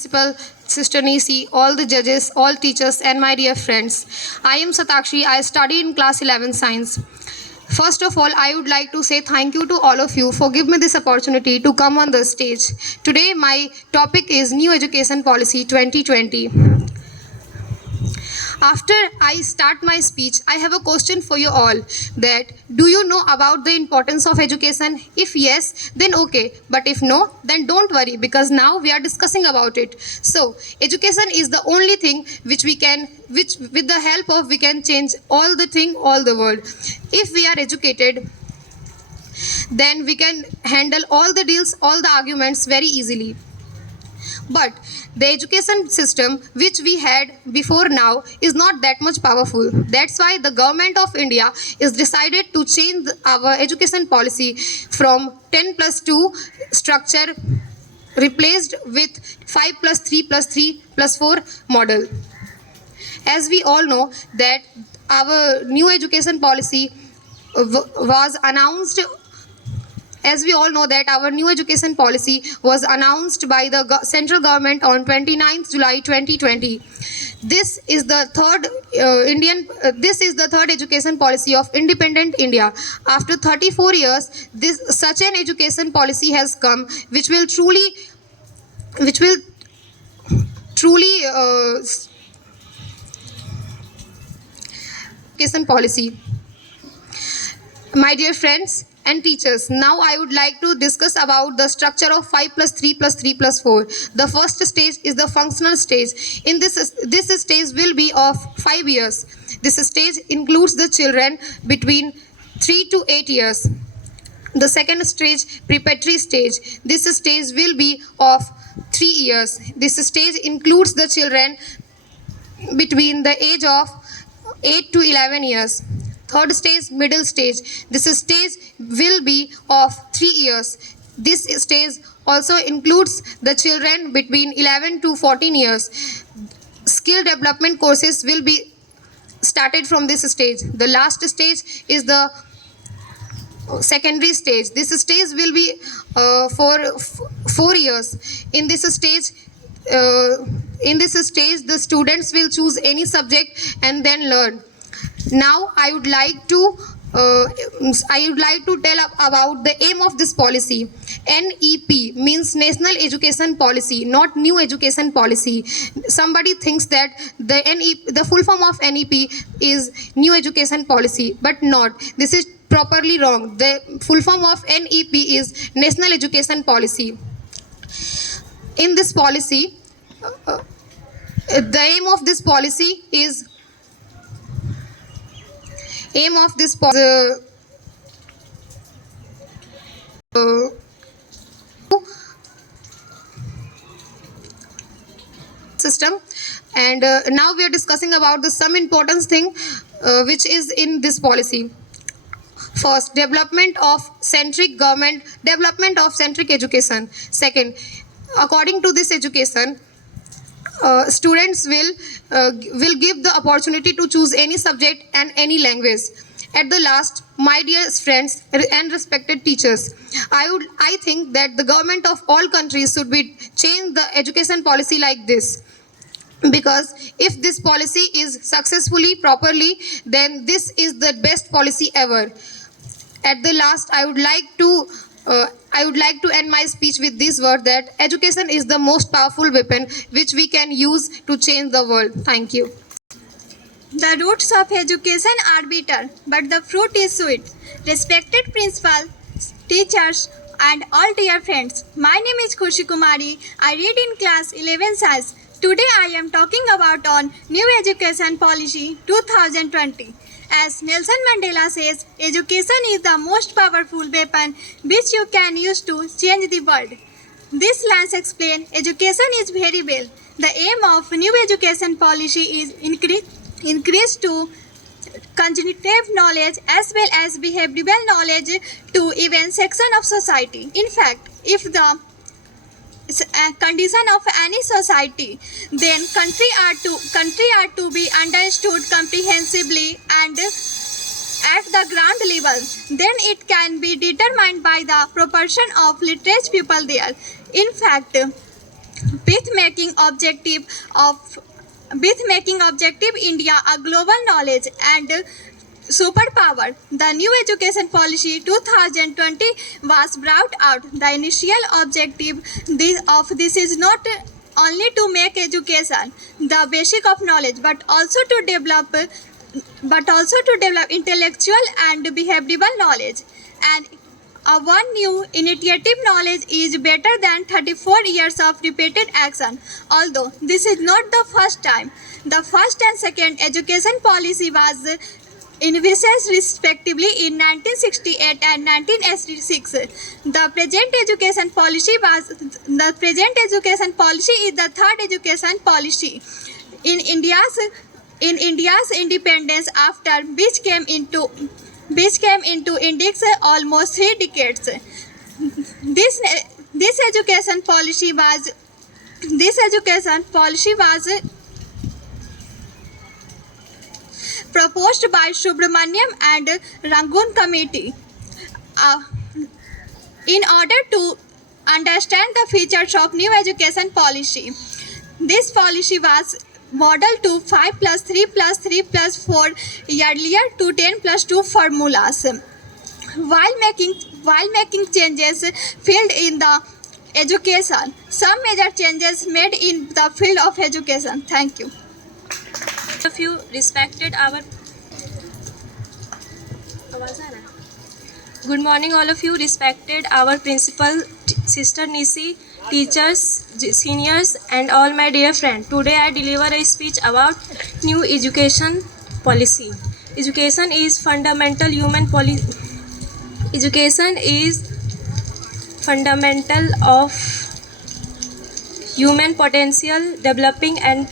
Principal, Sister Nisi, all the judges, all teachers, and my dear friends. I am Satakshi. I study in class 11 science. First of all, I would like to say thank you to all of you for giving me this opportunity to come on the stage. Today, my topic is New Education Policy 2020. After I start my speech, I have a question for you all that do you know about the importance of education? If yes, then okay. But if no, then don't worry because now we are discussing about it. So, education is the only thing which with the help of we can change all the thing, all the world. If we are educated, then we can handle all the deals, all the arguments very easily. But the education system which we had before now is not that much powerful. That's why the government of India is decided to change our education policy from 10 plus 2 structure replaced with 5 plus 3 plus 3 plus 4 model. As we all know that our new education policy was announced as we all know that our new education policy was announced by the central government on 29th July 2020. This is the third education policy of independent India. After 34 years, this such an education policy has come, which will truly education policy. My dear friends and teachers, now I would like to discuss about the structure of 5 plus 3 plus 3 plus 4. The first stage is the functional stage. In this stage will be of 5 years. This stage includes the children between 3 to 8 years. The second stage, preparatory stage. This stage will be of 3 years. This stage includes the children between the age of 8 to 11 years. Third stage, middle stage. This stage will be of 3 years. This stage also includes the children between 11 to 14 years. Skill development courses will be started from this stage. The last stage is the secondary stage. This stage will be for 4 years. In this stage, the students will choose any subject and then learn. Now I would like to tell about the aim of this policy. NEP means National Education Policy, not New Education Policy. Somebody thinks that the full form of NEP is New Education Policy, but not. This is properly wrong. The full form of NEP is National Education Policy. In this policy, the aim of this policy is aim of this system, and now we are discussing about the some important thing which is in this policy. First, development of centric education. Second, according to this education, students will give the opportunity to choose any subject and any language. At the last, my dear friends and respected teachers, I think that the government of all countries should be change the education policy like this, because if this policy is successfully properly, then this is the best policy ever. At the last, I would like to end my speech with this word that education is the most powerful weapon which we can use to change the world. Thank you. The roots of education are bitter, but the fruit is sweet. Respected principal, teachers, and all dear friends, my name is Khushi Kumari. I read in class 11 science. Today I am talking about on New Education Policy 2020. As Nelson Mandela says, education is the most powerful weapon which you can use to change the world. This lines explain education is very well. The aim of new education policy is increase to cognitive knowledge as well as behavioral knowledge to even section of society. In fact, if the condition of any society, then country are to be understood comprehensively and at the ground level, then it can be determined by the proportion of literate people there. In fact, Making objective India a global knowledge and superpower. The new education policy 2020 was brought out. The initial objective of this is not only to make education the basic of knowledge, but also to develop intellectual and behavioral knowledge. And one new initiative knowledge is better than 34 years of repeated action. Although this is not the first time, the first and second education policy was envisaged respectively in 1968 and 1986. The present education policy is the third education policy in India's independence, after which came into index almost 3 decades. This education policy was proposed by Subramaniam and Rangoon committee. In order to understand the features of new education policy, this policy was modeled to 5 plus 3 plus 3 plus 4 earlier to 10 plus 2 formulas. While making changes field in the education, some major changes made in the field of education. Thank you. Of you respected our Good morning, all of you. Respected our principal, Sister Nisi, teachers, seniors, and all my dear friends. Today I deliver a speech about new education policy. Education is fundamental of human potential, developing and